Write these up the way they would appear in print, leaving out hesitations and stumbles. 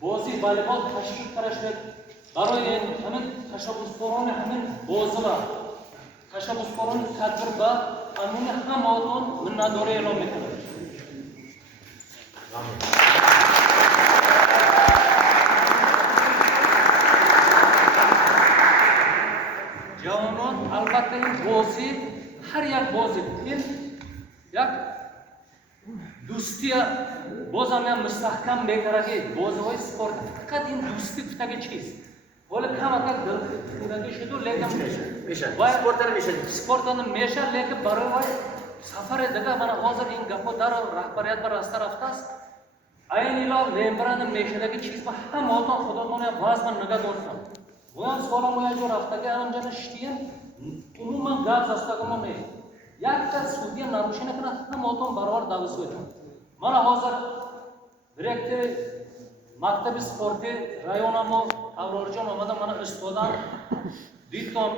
بازی والیبال تشکیل شد برای همین تشبسکاران همین بازی‌ها تشبسکاران تدبیر با قانون هماتون مناداری اعلام میکنم. جوانان البته این بازی هر یک بازی این یک دوستی بازم هم مستحکم می‌کرده بازی‌های سپورت فقط این دوستی فتاگی چیز ولی کم اکثر دل خودگی شده لیکن میشه سپورتان میشه لیکن برای سفر دیگه من حاضر این گپو در رهبریت بر راست رفته است اینیلا لیمبران میشه دیگه چیز با هم آتان خودتون یا باز من نگاه داشتم وان سوالا مویا جو رفته که آنجا نشتیم عموما گاز استگم می یک تا سودی نروشی نکنه هم آتان برابر داوسویتون من حاضر دیرکتر مکتب سپورتی رایونامو اورورجان آمده من استادان دیدم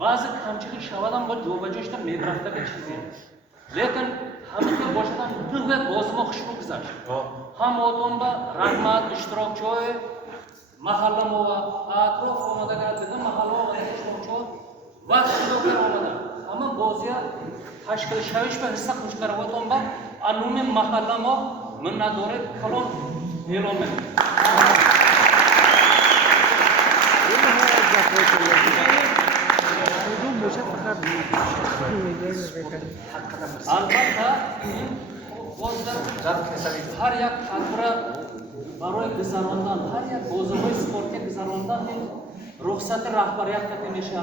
بعضی کمچه شوادم با جوبجوشت میبرفته که چیزی لیکن همین که باشدم دنبال بازم خوشم گذشت هم آدم با رحمت اشتراک چوی محله مو اطراف آمده که دیگه محله آمده خوشم چود وقتی دو کار آمده اما بازی‌ها تشکیل شویش به حساب خوش کردم با علوم محله ما من نداره کلون اعلام می‌کنم. البته این هر یک خاطره برای گذراندن هر یک بازی‌های سپورتی گذراندن این رخصت رهبریت که میشه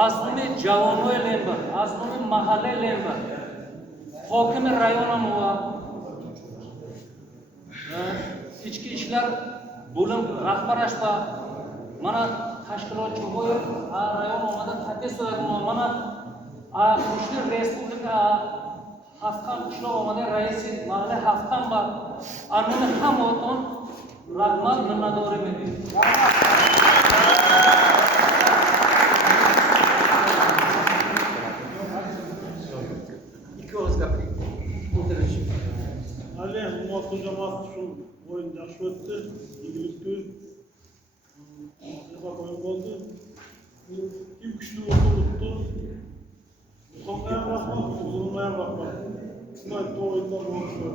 از نوع جوانای لمبر از نوع محله لمبر حاکم رایون ما ichki ishlar bo'lim rahbarash va mana tashkilotchi rayon omada tatis mana Qo'shni Respublika Hafkan qishloq omada raisi mahalle Hafkan va anuni hamotun rahmat minnatdori medim. İki ağız kapıyı. Oturuş. Ali, Muhakkı Cemaat şu oyun yaxşı ötdü. İgillikli Kızak oyun oldu. İlk güçlü oldu. Sonlayan bakmak, uzunlayan bakmak. Şunay oyunlar olmuşlar.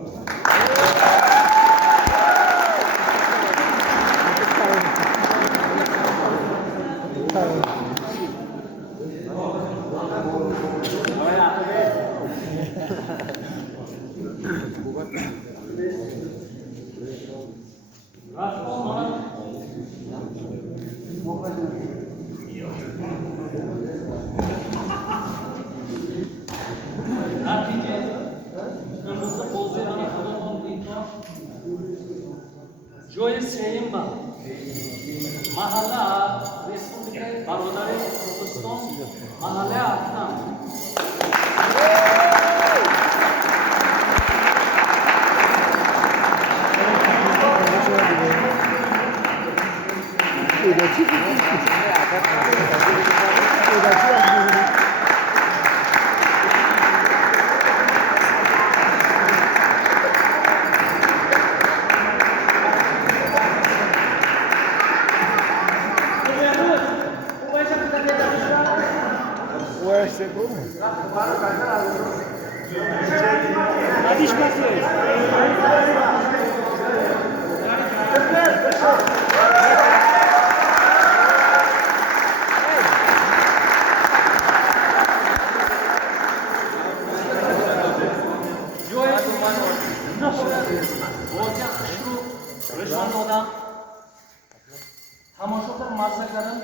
Joy Seyimba Mahala Respublika Barodari Protestan Mahala Afghan تماشاگر مزه کردن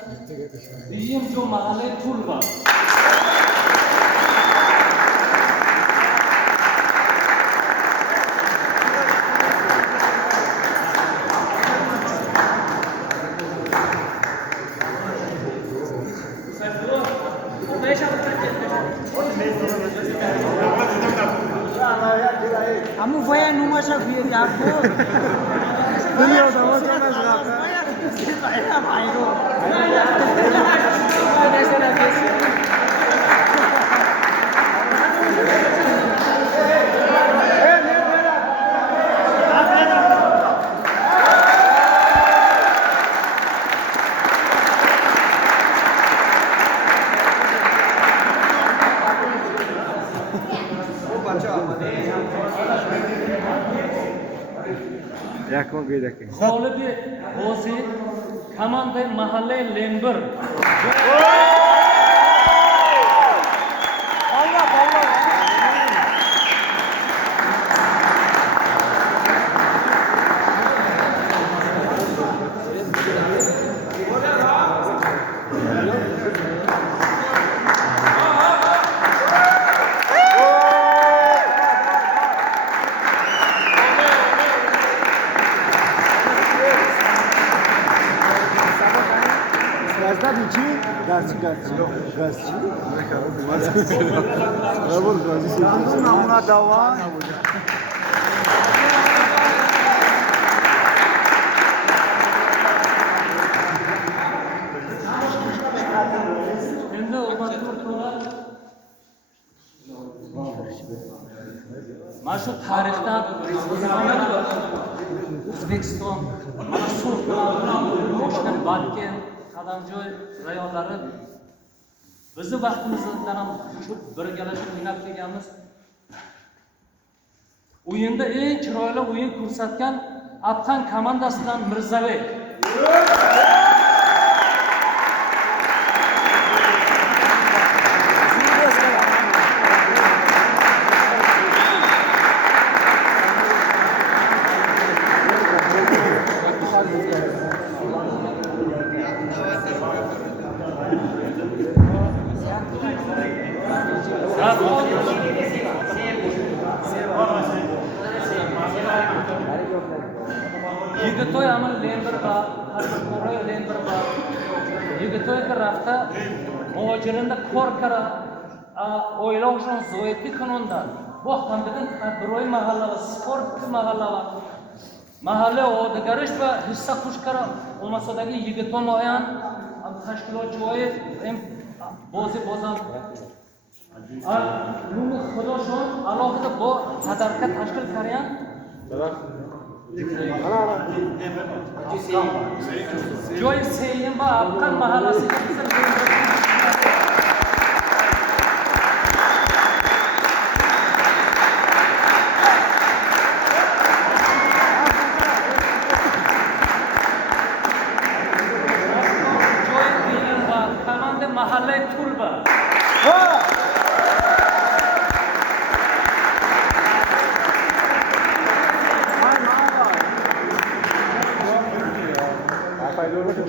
دیم جو محله طول با Kamu vaya numai sa biar aku. Beliau sama sama serap. Saya main tu. Ada sana biasa. G'olibi G'ozi komandai mahalla Lember. Endi hurmatli o'rtoqlar, mana shu tarixdan O'zbekiston mana shu Toshkent, Balkent, Qadamjoy rayonlari bizni vaqtimizdan ham shu birgalashib o'ynab kelganmiz. O'yinda eng chiroyli o'yin ko'rsatgan Afg'on komandasidan Mirzabek. Yigitoy amal Lember va Harbiy Lember va Yigitoy tarafda muhojirinda Korkara o'ylovjon zo'yetli kanonda bu hamdadan Harbiy mahalla va sport mahalla va mahalla o'dagarish va hissa qo'shkara olmasadagi Yigitoy noyan tashkilotchi bo'zi bozam buni xudoshon alohida bu hadarka tashkil qilgan joy Seyin va Afg'on mahallasiga joy Seyin va komanda mahalla Tulba.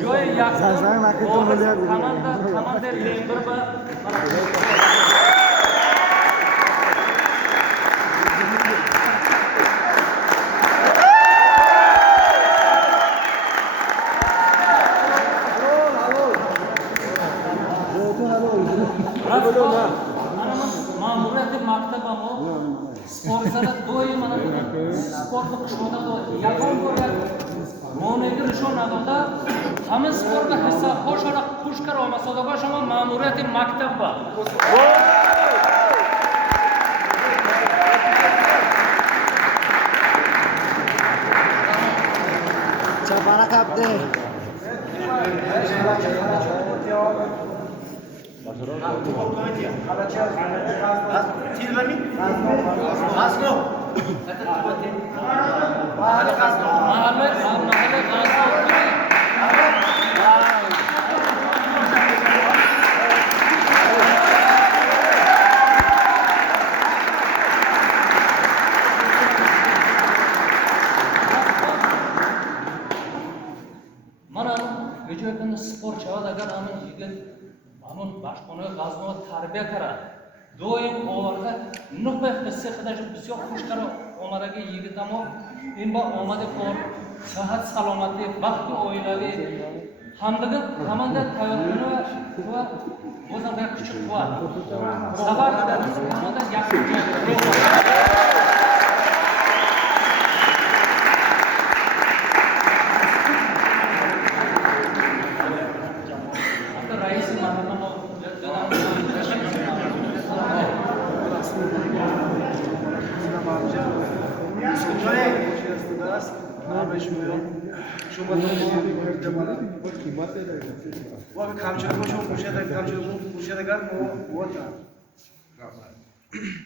Joy yakın komanda Lember va ma'muriyat maktabamo sport zalda doim mana sportni qishloqda yakun ko'rgan mo'nega nishon adada hamma sportga hissa qo'shara qo'shkar olmasa da shoma ma'muriyat maktab bor. Chapara kapde. Vücudunda spor çağı agar aman yigit aman başqona g'azno tarbiya qara doim olarga nuqbah qisqada bisyor xushqaro omaraga yigit amo imba omade bor sıhhat salomatlik vaqt oilaviy hamdagi komanda tayyorligi va o'zaro kuch quvvat safar komanda yaxshi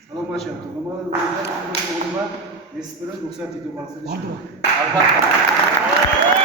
Salomlashyapti. Nimadir o'ylab, o'g'lima nisbatan ruxsat etib olsangiz. Albatta.